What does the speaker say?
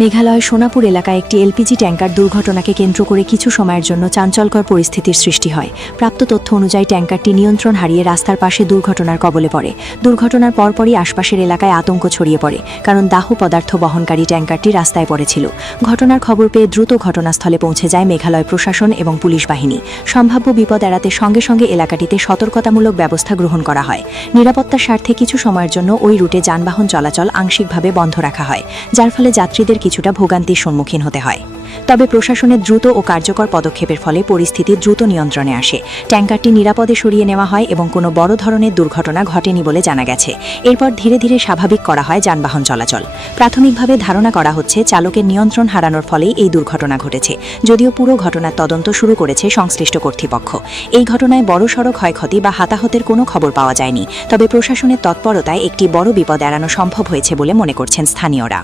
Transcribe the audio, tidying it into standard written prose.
মেঘালয়ের সোনাপুর এলাকায় একটি এলপিজি ট্যাঙ্কার দুর্ঘটনাকে কেন্দ্র করে কিছু সময়ের জন্য চাঞ্চল্যকর পরিস্থিতির সৃষ্টি হয়। প্রাপ্ত তথ্য অনুযায়ী ট্যাঙ্কারটি নিয়ন্ত্রণ হারিয়ে রাস্তার পাশে দুর্ঘটনার কবলে পড়ে। দুর্ঘটনার পরপরই আশপাশের এলাকায় আতঙ্ক ছড়িয়ে পড়ে, কারণ দাহ্য পদার্থ বহনকারী ট্যাঙ্কারটি রাস্তায় পড়েছিল। ঘটনার খবর পেয়ে দ্রুত ঘটনাস্থলে পৌঁছে যায় মেঘালয় প্রশাসন এবং পুলিশ বাহিনী। সম্ভাব্য বিপদ এড়াতে সঙ্গে সঙ্গে এলাকাটিতে সতর্কতামূলক ব্যবস্থা গ্রহণ করা হয়। নিরাপত্তার স্বার্থে কিছু সময়ের জন্য ওই রুটে যানবাহন চলাচল আংশিকভাবে বন্ধ রাখা হয়, যার ফলে যাত্রীদের কিছুটা ভোগান্তির সম্মুখীন হতে হয়। তবে প্রশাসনের দ্রুত ও কার্যকর পদক্ষেপের ফলে পরিস্থিতি দ্রুত নিয়ন্ত্রণে আসে। ট্যাঙ্কারটি নিরাপদে সরিয়ে নেওয়া হয় এবং কোনো বড় ধরনের দুর্ঘটনা ঘটেনি বলে জানা গেছে। এরপর ধীরে ধীরে স্বাভাবিক করা হয় যানবাহন চলাচল। প্রাথমিকভাবে ধারণা করা হচ্ছে চালকের নিয়ন্ত্রণ হারানোর ফলেই এই দুর্ঘটনা ঘটেছে, যদিও পুরো ঘটনার তদন্ত শুরু করেছে সংশ্লিষ্ট কর্তৃপক্ষ। এই ঘটনায় বড়সড় ক্ষয়ক্ষতি বা হতাহতের কোনো খবর পাওয়া যায়নি, তবে প্রশাসনের তৎপরতায় একটি বড় বিপদ এড়ানো সম্ভব হয়েছে বলে মনে করছেন স্থানীয়রা।